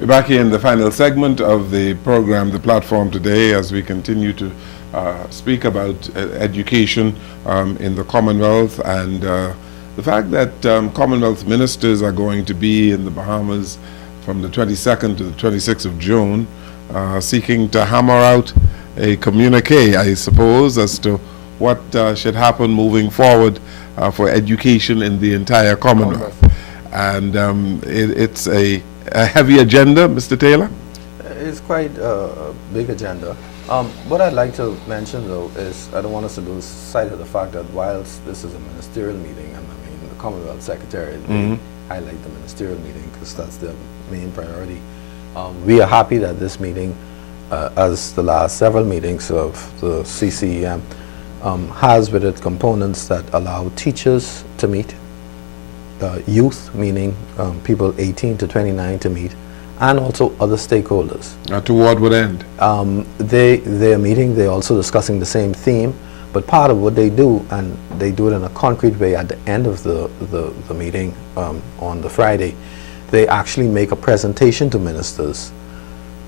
We're back here in the final segment of the program, The Platform, today, as we continue to speak about education in the Commonwealth, and the fact that Commonwealth ministers are going to be in the Bahamas from the 22nd to the 26th of June, seeking to hammer out a communique, I suppose, as to what should happen moving forward for education in the entire Commonwealth. And it's a heavy agenda, Mr. Taylor? It's quite a big agenda. What I'd like to mention, though, is I don't want us to lose sight of the fact that whilst this is a ministerial meeting, and I mean the Commonwealth Secretary highlight the ministerial meeting because that's the main priority, we are happy that this meeting, as the last several meetings of the CCEM, has with it components that allow teachers to meet, youth, meaning people 18 to 29 to meet, and also other stakeholders. Toward what end? They're meeting, they're also discussing the same theme, but part of what they do, and they do it in a concrete way at the end of the meeting on the Friday, they actually make a presentation to ministers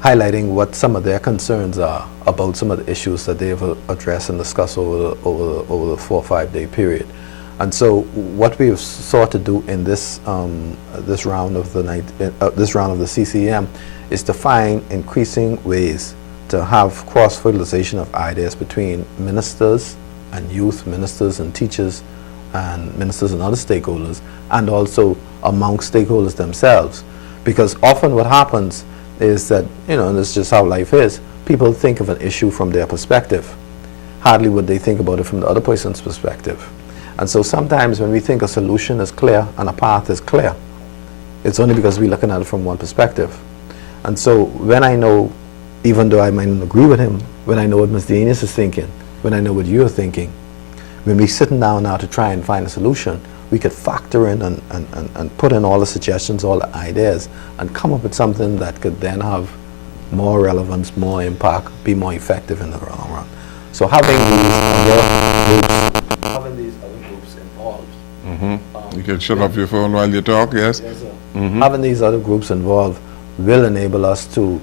highlighting what some of their concerns are about some of the issues that they have addressed and discussed over the 4 or 5 day period. And so, what we have sought to do in this this round of the CCM is to find increasing ways to have cross-fertilization of ideas between ministers and youth, ministers and teachers, and ministers and other stakeholders, and also among stakeholders themselves. Because often what happens is that, you know, and this is just how life is, people think of an issue from their perspective. Hardly would they think about it from the other person's perspective. And so sometimes when we think a solution is clear and a path is clear, it's only because we're looking at it from one perspective. And so when I know, even though I might not agree with him, when I know what Mr. Enos is thinking, when I know what you're thinking, when we're sitting down now to try and find a solution, we could factor in and put in all the suggestions, all the ideas, and come up with something that could then have more relevance, more impact, be more effective in the long run. So having these other groups involved. You can shut off your phone while you talk, yes? Yes, sir. Having these other groups involved will enable us to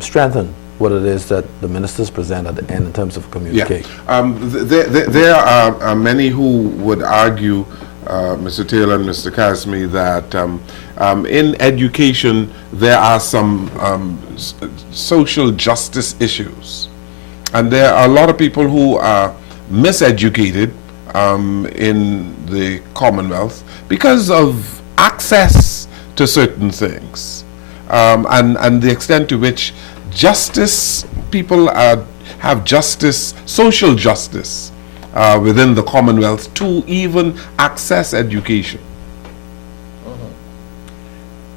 strengthen what it is that the ministers present at the end in terms of communication. Yeah. There are many who would argue, Mr. Taylor and Mr. Kasmi, that in education there are some social justice issues. And there are a lot of people who are miseducated in the Commonwealth because of access to certain things, and the extent to which justice, people have justice, social justice within the Commonwealth to even access education.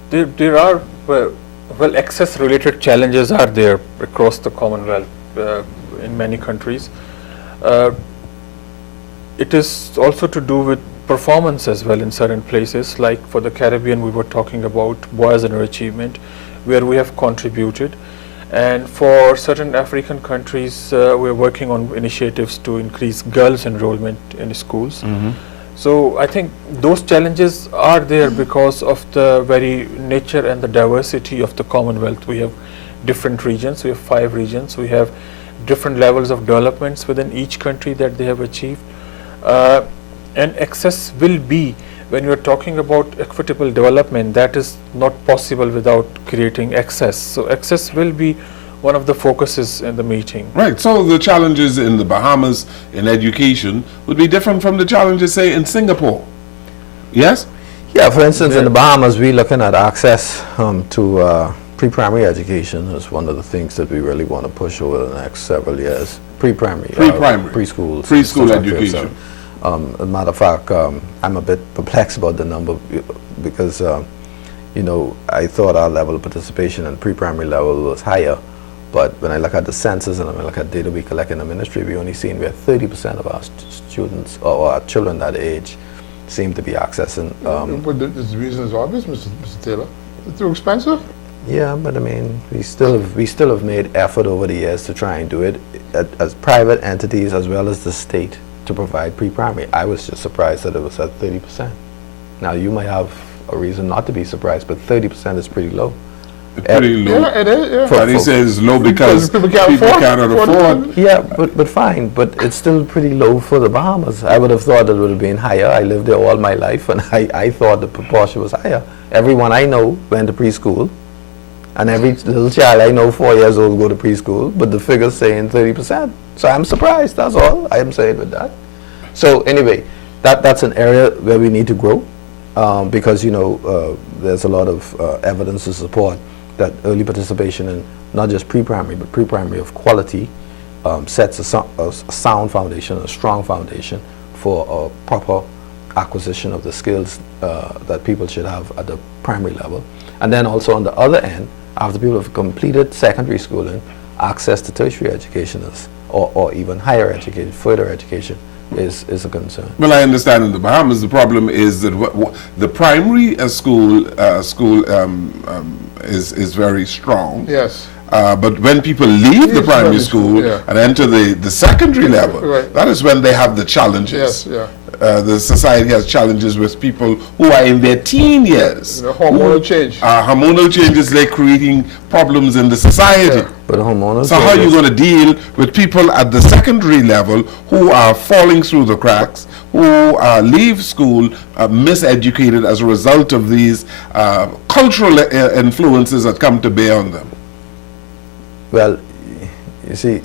There are, well, access related challenges are there across the Commonwealth in many countries. It is also to do with performance as well in certain places, like for the Caribbean we were talking about Boys and Her Achievement, where we have contributed, and for certain African countries we are working on initiatives to increase girls enrollment in schools. So I think those challenges are there because of the very nature and the diversity of the Commonwealth. We have different regions, we have 5 regions, we have different levels of developments within each country that they have achieved. And access will be, when you are talking about equitable development, that is not possible without creating access. So access will be one of the focuses in the meeting. Right, so the challenges in the Bahamas in education would be different from the challenges, say, in Singapore. Yes? Yeah, for instance, in the Bahamas, we're looking at access to pre-primary education is one of the things that we really want to push over the next several years. Pre-primary. Preschool. Preschool education. As a matter of fact, I'm a bit perplexed about the number because, you know, I thought our level of participation in pre-primary level was higher, but when I look at the census and I look at data we collect in the ministry, we only seen where 30% of our students or our children that age seem to be accessing. But the reason is obvious, Mr. Taylor. It's too expensive. Yeah, but I mean, we still have made effort over the years to try and do it as private entities as well as the state to provide pre-primary. I was just surprised that it was at 30%. Now you might have a reason not to be surprised, but 30% is pretty low. Pretty low. Yeah, it is, yeah. And he says low because People can't cannot afford. Yeah, but fine, but it's still pretty low for the Bahamas. I would have thought it would have been higher. I lived there all my life, and I thought the proportion was higher. Everyone I know went to preschool, and every little child I know 4 years old go to preschool, but the figure's saying 30%. So I'm surprised, that's all I am saying with that. So anyway, that's an area where we need to grow, because, you know, there's a lot of evidence to support that early participation in not just pre-primary, but pre-primary of quality sets a sound foundation, a strong foundation for a proper acquisition of the skills that people should have at the primary level. And then also on the other end, after people have completed secondary schooling, access to tertiary education is, or even higher education, further education, is a concern. Well, I understand in the Bahamas the problem is that the primary school is very strong. Yes. But when people leave the Yes, primary school yeah. and enter the secondary level, Right. that is when they have the challenges. Yes, yeah. The society has challenges with people who are in their teen years. The hormonal change. Hormonal changes like creating problems in the society. Yeah. But hormonal So how are you changes- going to deal with people at the secondary level who are falling through the cracks, who leave school miseducated as a result of these cultural influences that come to bear on them? Well, you see,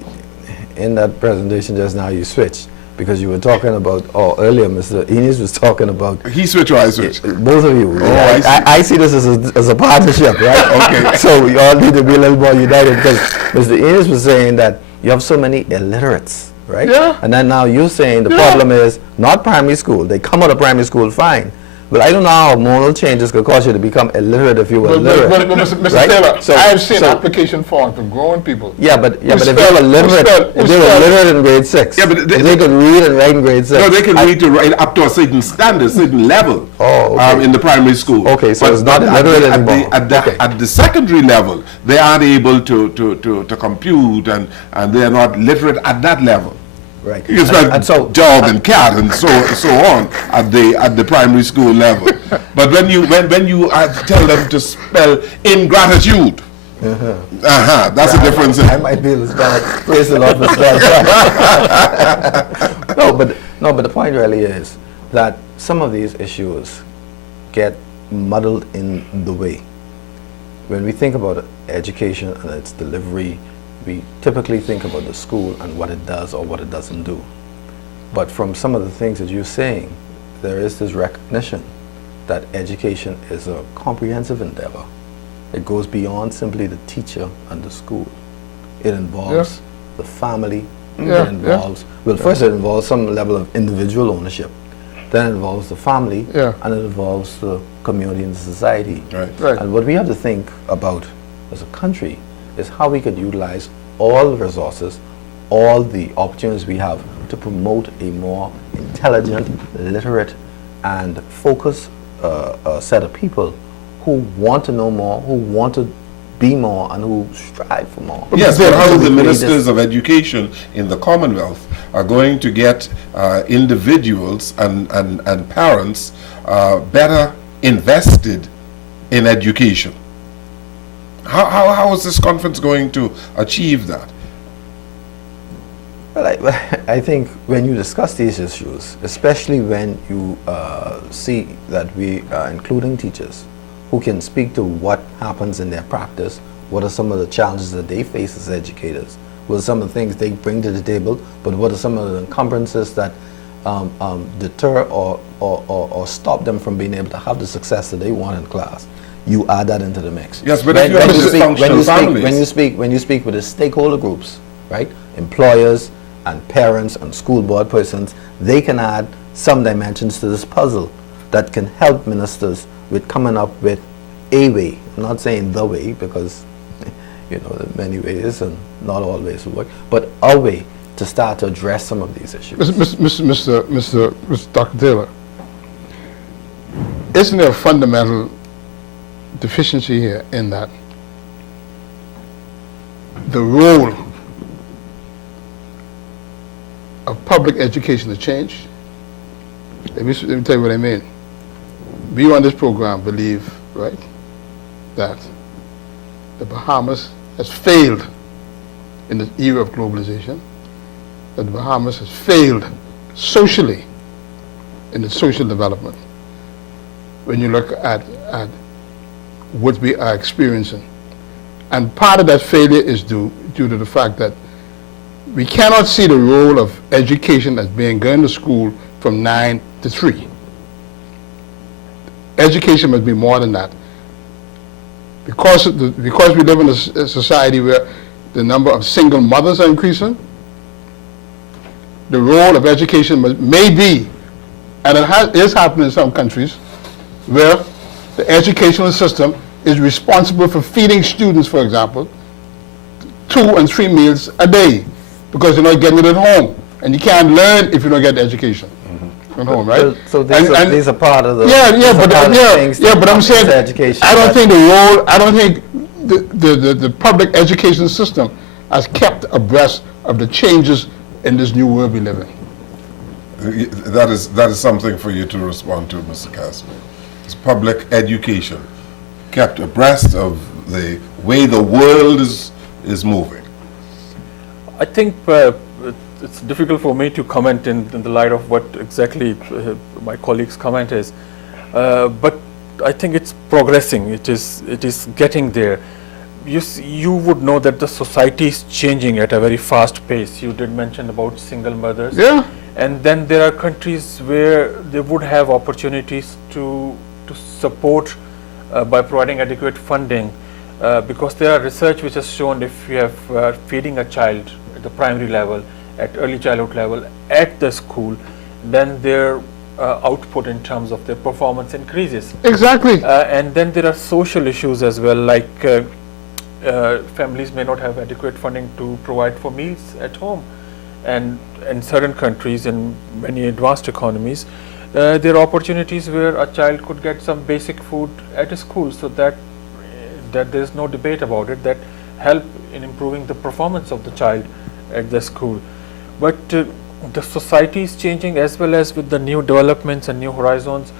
in that presentation just now you switched, because you were talking about, or earlier Mr. Enes was talking about, He switch or I switch? both of you. I see. I see this as a partnership, right? Okay. So we all need to be a little more united, because Mr. Enes was saying that you have so many illiterates, right? Yeah. And then now you're saying the Yeah. problem is not primary school. They come out of primary school fine. But I don't know how hormonal changes could cause you to become illiterate if you were illiterate. But Mr. right? Taylor, So- I have seen so- application forms for grown people. Yeah, but if spell- they were who literate, spell- if who they were spell- literate in grade 6, Yeah, but if they could read and write in grade 6. No, they can read to write up to a certain standard, certain level Oh, okay. in the primary school. Okay, so But- it's not but at illiterate the- anymore. Okay. At the secondary level, they aren't able to compute and they are not literate at that level. Right. You spell And so, dog and cat and so on at the primary school level. But when you tell them to spell ingratitude, that's a difference. I might be able to spell it. Praise the Lord for spelling. No, but the point really is that some of these issues get muddled in the way. When we think about education and its delivery, we typically think about the school and what it does or what it doesn't do. But from some of the things that you're saying, there is this recognition that education is a comprehensive endeavor. It goes beyond simply the teacher and the school. It involves the family. Yeah, It involves, well, first it involves some level of individual ownership. Then it involves the family, Yeah. and it involves the community and the society. Right. Right. And what we have to think about as a country is how we could utilize all the resources, all the opportunities we have to promote a more intelligent, literate, and focused set of people who want to know more, who want to be more, and who strive for more. Yes, but how So we the create ministers this- of education in the Commonwealth are going to get individuals and parents better invested in education? How is this conference going to achieve that? Well, I think when you discuss these issues, especially when you see that we are including teachers who can speak to what happens in their practice, what are some of the challenges that they face as educators, what are some of the things they bring to the table, but what are some of the encumbrances that deter or stop them from being able to have the success that they want in class. You add that into the mix. Yes, but if you have dysfunctional families. When you speak with the stakeholder groups, right, employers and parents and school board persons, they can add some dimensions to this puzzle that can help ministers with coming up with a way. I'm not saying the way, because you know there are many ways and not all ways will work, but a way to start to address some of these issues. Mr. Dr. Taylor, isn't there a fundamental deficiency here in that the role of public education has changed? Let me tell you what I mean. We on this program believe, right, that the Bahamas has failed in the era of globalization, that the Bahamas has failed socially in its social development when you look at what we are experiencing. And part of that failure is due to the fact that we cannot see the role of education as being going to school from 9 to 3. Education must be more than that. Because we live in a society where the number of single mothers are increasing, the role of education may be, and it is happening in some countries, where the educational system is responsible for feeding students, for example, 2 and 3 meals a day, because you're not getting it at home. And you can't learn if you don't get the education at home, right? Well, so these are part of the but I'm saying education. I don't think the public education system has kept abreast of the changes in this new world we live in. That is something for you to respond to, Mr. Casper. Is public education kept abreast of the way the world is moving? I think it's difficult for me to comment in the light of what exactly my colleague's comment is, but I think it's progressing. It is getting there. You would know that the society is changing at a very fast pace. You did mention about single mothers. Yeah. And then there are countries where they would have opportunities to support by providing adequate funding, because there are research which has shown if you have feeding a child at the primary level, at early childhood level, at the school, then their output in terms of their performance increases. Exactly. And then there are social issues as well, like families may not have adequate funding to provide for meals at home. And in certain countries, in many advanced economies, there are opportunities where a child could get some basic food at a school, so that there is no debate about it, that help in improving the performance of the child at the school. But the society is changing, as well as with the new developments and new horizons.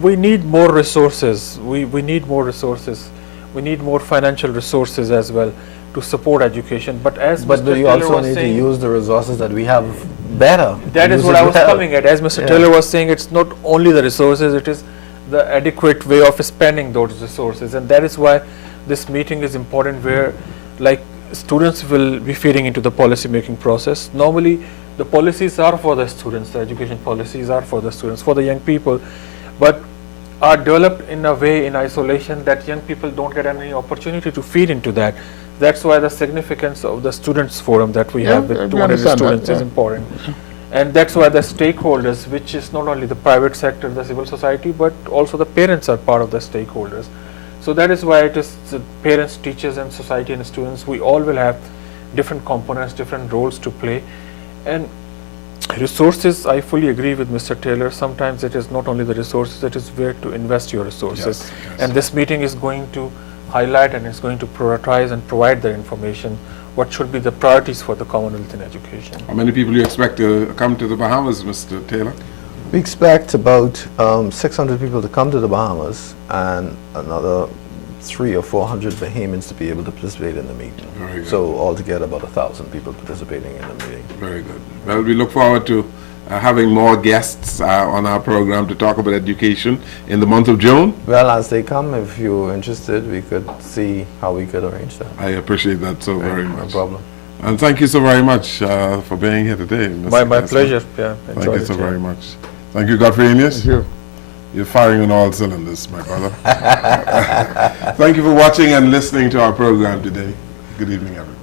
We need more resources. We need more resources. We need more financial resources as well to support education. But you also need to use the resources that we have better. That is what I was coming at. As Mr. Taylor was saying, it's not only the resources, it is the adequate way of spending those resources. And that is why this meeting is important, where like students will be feeding into the policy making process. Normally the policies are for the students, the education policies are for the students, for the young people, but are developed in a way in isolation that young people don't get any opportunity to feed into that. That's why the significance of the students forum that we have with 200 students is important. And that's why the stakeholders, which is not only the private sector, the civil society, but also the parents are part of the stakeholders. So that is why it is the parents, teachers and society and students, we all will have different components, different roles to play. And resources, I fully agree with Mr. Taylor. Sometimes it is not only the resources, it is where to invest your resources. Yes. And this meeting is going to highlight and is going to prioritize and provide the information, what should be the priorities for the Commonwealth in education. How many people do you expect to come to the Bahamas, Mr. Taylor? We expect about 600 people to come to the Bahamas and another 300 or 400 Bahamians to be able to participate in the meeting. Very good. So altogether about 1,000 people participating in the meeting. Very good. Well, we look forward to having more guests on our program to talk about education in the month of June. Well, as they come, if you're interested, we could see how we could arrange that. I appreciate that so very No much. problem. And thank you so very much for being here today, Mr. My Kessler. pleasure. Yeah, Thank you so very much. Thank you, Godfrey Enius. Thank you. You're firing on all cylinders, my brother. Thank you for watching and listening to our program today. Good evening, everyone.